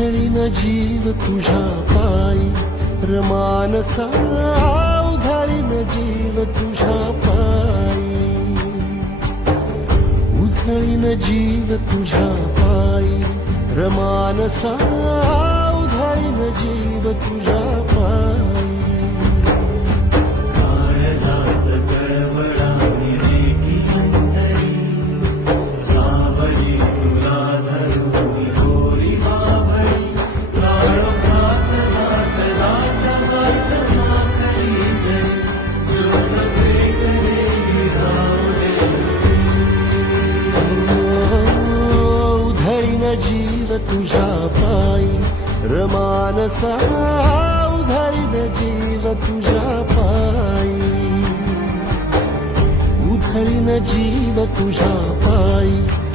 उधळीन जीव तुझ्या पायी. रमानसा उधळीन जीव तुझ्या पायी. उधळीन जीव तुझ्या पायी. रमानसा उधळीन जीव तुझ्या जीव तुझा पायी. रमानसा उधळीन जीव तुझा पायी. उधळीन जीव तुझा पायी.